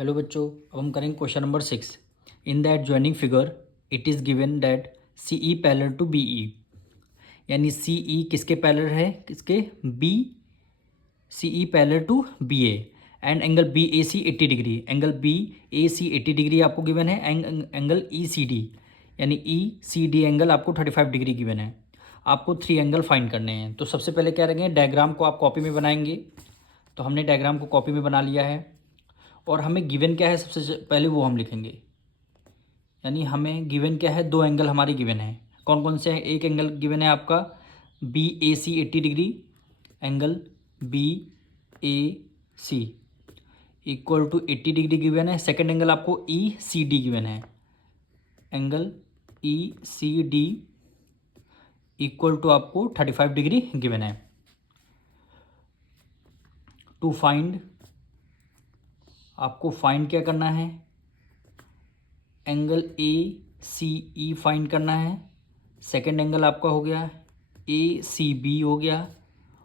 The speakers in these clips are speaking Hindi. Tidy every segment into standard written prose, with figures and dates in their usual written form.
हेलो बच्चों, अब हम करेंगे question number 6। In that joining figure it is given that C E parallel to B E, यानी सी ई किसके पैरेलल है, किसके, B, C E parallel to B A and angle B A C 80 degree, angle B A C 80 degree आपको गिवन है, एंगल ई सी डी यानी ई सी डी एंगल आपको 35 डिग्री गिवन है। आपको 3 एंगल फाइंड करने हैं। तो सबसे पहले क्या रहेंगे, डायग्राम को आप कॉपी में बनाएंगे। तो हमने डायग्राम को कॉपी में बना लिया है और हमें गिवन क्या है सबसे पहले वो हम लिखेंगे। यानी हमें गिवन क्या है, 2 एंगल हमारी गिवन है। कौन कौन से हैं, एक एंगल गिवन है आपका B A C 80 degree, angle B A C equal to 80 degree given है। सेकेंड एंगल आपको ई सी डी गिवन है, angle E C D equal to आपको 35 डिग्री गिवन है। टू फाइंड, आपको फाइंड क्या करना है, angle A C E find करना है। सेकेंड एंगल आपका हो गया ए सी बी हो गया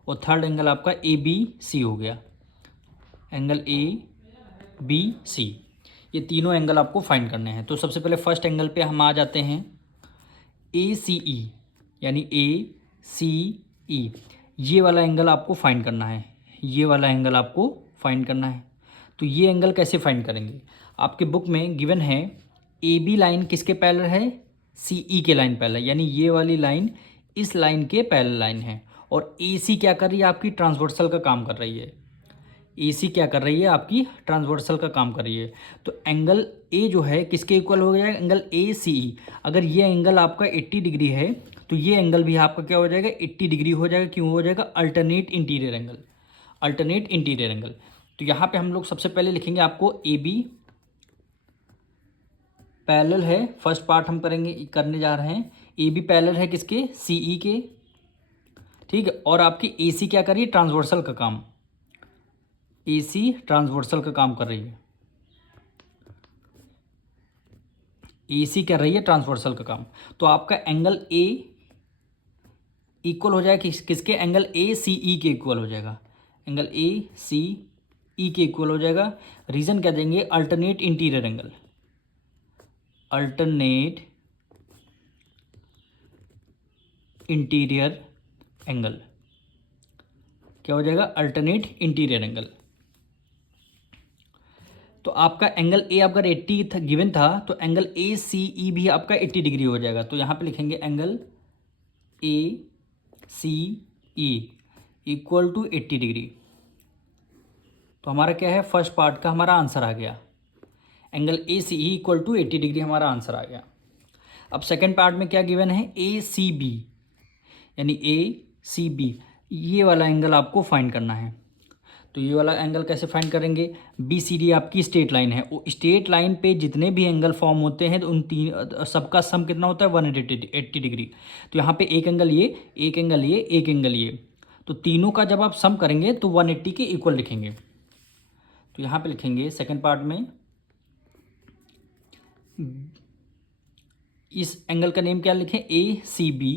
और थर्ड एंगल आपका ए बी सी हो गया, एंगल ए बी सी। ये तीनों एंगल आपको फाइंड करने हैं। तो सबसे पहले फर्स्ट एंगल पे हम आ जाते हैं, ए सी ई यानी ए सी ई, ये वाला एंगल आपको फाइंड करना है, ये वाला एंगल आपको फाइंड करना है। तो ये एंगल कैसे फाइंड करेंगे, आपके बुक में गिवन है ए बी लाइन किसके पैरेलल है, सी ई के लाइन पैरेलल, यानी ये वाली लाइन इस लाइन के पैरेलल लाइन है। और ए सी क्या कर रही है, आपकी ट्रांसवर्सल का काम कर रही है। ए सी क्या कर रही है, आपकी ट्रांसवर्सल का काम कर रही है। तो एंगल ए जो है किसके इक्वल हो जाएगा, एंगल ए सी ई। अगर ये एंगल आपका 80 डिग्री है तो ये एंगल भी आपका क्या हो जाएगा, 80 डिग्री हो जाएगा। क्यों हो जाएगा, alternate interior angle, alternate interior angle. तो यहाँ पे हम लोग सबसे पहले लिखेंगे आपको ए बी पैरेलल है, फर्स्ट पार्ट हम करने जा रहे हैं। ए बी पैरेलल है किसके, सी ई के, ठीक है। और आपकी ए सी क्या कर रही है, ट्रांसवर्सल का काम, ए सी ट्रांसवर्सल का काम कर रही है, ए सी कर रही है ट्रांसवर्सल का काम। तो आपका एंगल ए इक्वल हो जाएगा किसके, एंगल ए सी ई के इक्वल हो जाएगा, एंगल ए सी ई के इक्वल हो जाएगा। रीजन क्या देंगे, alternate interior angle, alternate interior angle क्या हो जाएगा, अल्टरनेट इंटीरियर एंगल। तो आपका एंगल ए आपका 80 गिवन था, तो एंगल ए सी ई भी आपका 80 डिग्री हो जाएगा। तो यहाँ पे लिखेंगे angle A C E equal to 80 degree. तो हमारा क्या है, फर्स्ट पार्ट का हमारा आंसर आ गया, angle A C E equal to 80 degree हमारा आंसर आ गया। अब सेकेंड पार्ट में क्या गिवन है, ए सी बी यानी ए सी बी, ये वाला एंगल आपको फाइंड करना है। तो ये वाला एंगल कैसे फाइंड करेंगे, बी सी डी आपकी स्ट्रेट लाइन है, वो स्ट्रेट लाइन पे जितने भी एंगल फॉर्म होते हैं तो उन तीन सबका सम कितना होता है, 180 डिग्री। तो यहाँ पे एक एंगल ये, एक एंगल ये, एक एंगल ये, तो तीनों का जब आप सम करेंगे तो 180 के इक्वल लिखेंगे। तो यहाँ पे लिखेंगे सेकेंड पार्ट में, इस एंगल का नेम क्या लिखें, A C B,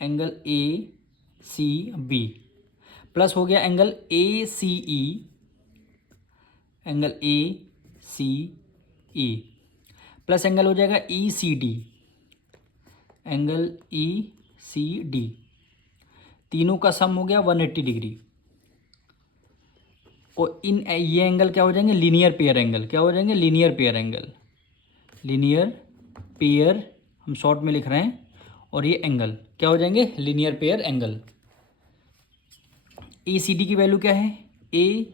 angle A C B, plus हो गया angle A C E, angle A C E, plus angle हो जाएगा E C D, angle E C D. तीनों का सम हो गया 180 डिग्री। और ये एंगल क्या हो जाएंगे, लीनियर पेयर एंगल, क्या हो जाएंगे, linear pair angle, linear pair हम शॉर्ट में लिख रहे हैं। और ये एंगल क्या हो जाएंगे, linear pair angle. A C D की वैल्यू क्या है, ए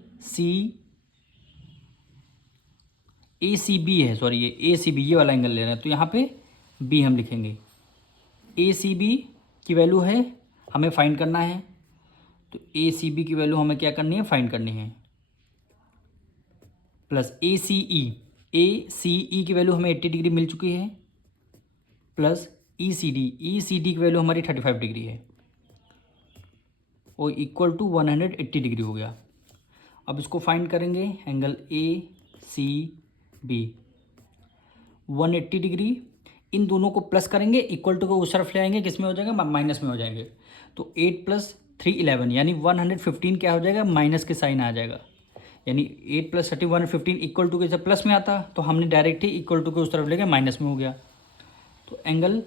सी बी है, सॉरी ये ए सी बी, ये वाला एंगल ले रहे हैं। तो यहाँ पे बी हम लिखेंगे, ए सी बी की वैल्यू है हमें फाइंड करना है। तो ए सी बी की वैल्यू हमें क्या करनी है, फाइंड करनी है, प्लस ए सी ई की वैल्यू हमें 80 डिग्री मिल चुकी है, प्लस ई सी डी की वैल्यू हमारी 35 डिग्री है और इक्वल टू 180 डिग्री हो गया। अब इसको फाइंड करेंगे, angle A C B 180 degree, इन दोनों को प्लस करेंगे, इक्वल टू को उस तरफ ले आएंगे, किस में हो जाएगा, माइनस में हो जाएंगे। तो 8 + 3 11 यानी 115 क्या हो जाएगा, माइनस के साइन आ जाएगा, यानी 8 + 30 115 इक्वल टू के जब प्लस में आता तो हमने डायरेक्ट ही इक्वल टू के उस तरफ ले गए, माइनस में हो गया। तो एंगल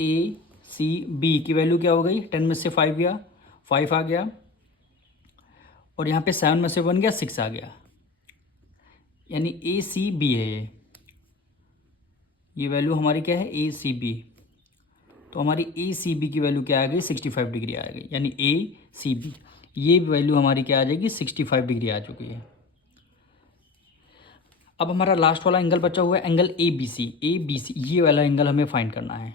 ए सी बी की वैल्यू क्या हो गई, 10 में से 5 गया, 5 आ गया, और यहाँ पे 7 में से 1 गया, 6 आ गया, यानी ए सी बी है ये वैल्यू हमारी क्या है, ए सी बी। तो हमारी ए सी बी की वैल्यू क्या आ गई, 65 डिग्री आ गई, यानी ए सी बी ये वैल्यू हमारी क्या आ जाएगी, 65 डिग्री आ चुकी है। अब हमारा लास्ट वाला एंगल बचा हुआ है angle A B C. A B C ये वाला एंगल हमें फाइंड करना है,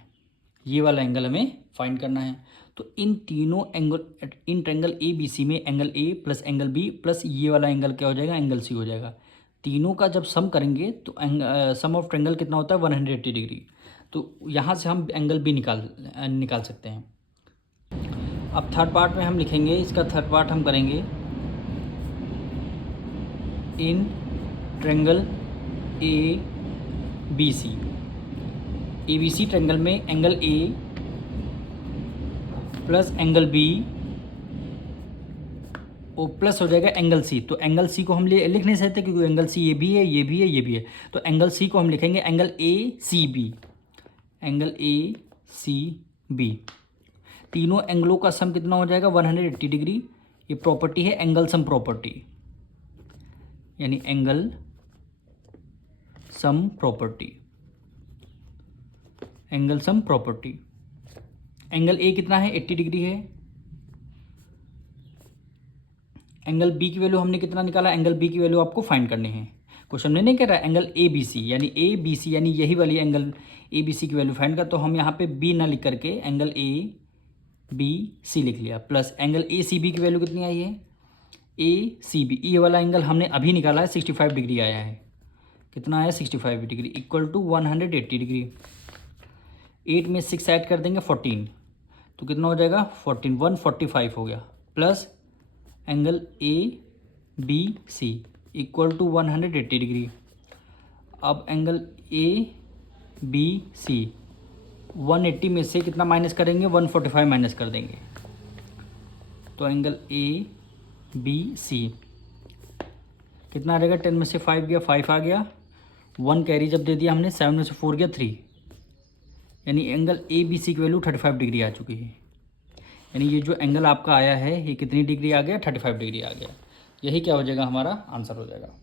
ये वाला एंगल हमें फाइंड करना है। तो इन तीनों angle, in triangle A B C में angle A plus angle B plus ये वाला एंगल क्या हो जाएगा, एंगल सी हो जाएगा। तीनों का जब सम करेंगे तो सम ऑफ ट्रेंगल कितना होता है, 180 डिग्री। तो यहाँ से हम एंगल बी निकाल सकते हैं। अब थर्ड पार्ट में हम लिखेंगे, इसका थर्ड पार्ट हम करेंगे in triangle A B C. A B C triangle में angle A plus angle B और प्लस हो जाएगा एंगल सी। तो एंगल सी को हम लिख नहीं सकते क्योंकि एंगल सी ये भी है, ये भी है, ये भी है। तो एंगल सी को हम लिखेंगे angle A C B, angle A C B. तीनों एंगलों का सम कितना हो जाएगा, 180 डिग्री। ये प्रॉपर्टी है एंगल सम प्रॉपर्टी, यानी angle sum property, angle sum property. Angle A कितना है, 80 डिग्री है। एंगल बी की वैल्यू हमने कितना निकाला, एंगल बी की वैल्यू आपको फाइंड करनी है। क्वेश्चन में नहीं कह रहा है एंगल ए बी सी, यानी ए बी सी यानी यही वाली एंगल ए बी सी की वैल्यू फाइंड कर। तो हम यहाँ पे बी ना लिख करके एंगल ए बी सी लिख लिया, plus angle A C B की वैल्यू कितनी आई है, ए सी बी ये वाला एंगल हमने अभी निकाला है, 65 डिग्री आया है। कितना आया, 65 डिग्री इक्वल टू 180 डिग्री। 8 में 6 ऐड कर देंगे 14, तो कितना हो जाएगा 14, 145 हो गया, plus angle A B C equal to 180 degree. अब एंगल ए बी सी 180 में से कितना माइनस करेंगे, 145 माइनस कर देंगे। तो एंगल ए बी सी कितना आ जाएगा, 10 में से 5 गया, 5 आ गया, 1 कैरी जब दे दिया हमने, 7 में से 4 गया, 3, यानी एंगल ए बी सी की वैल्यू 35 डिग्री आ चुकी है। यानी ये जो एंगल आपका आया है ये कितनी डिग्री आ गया, 35 डिग्री आ गया। यही क्या हो जाएगा, हमारा आंसर हो जाएगा।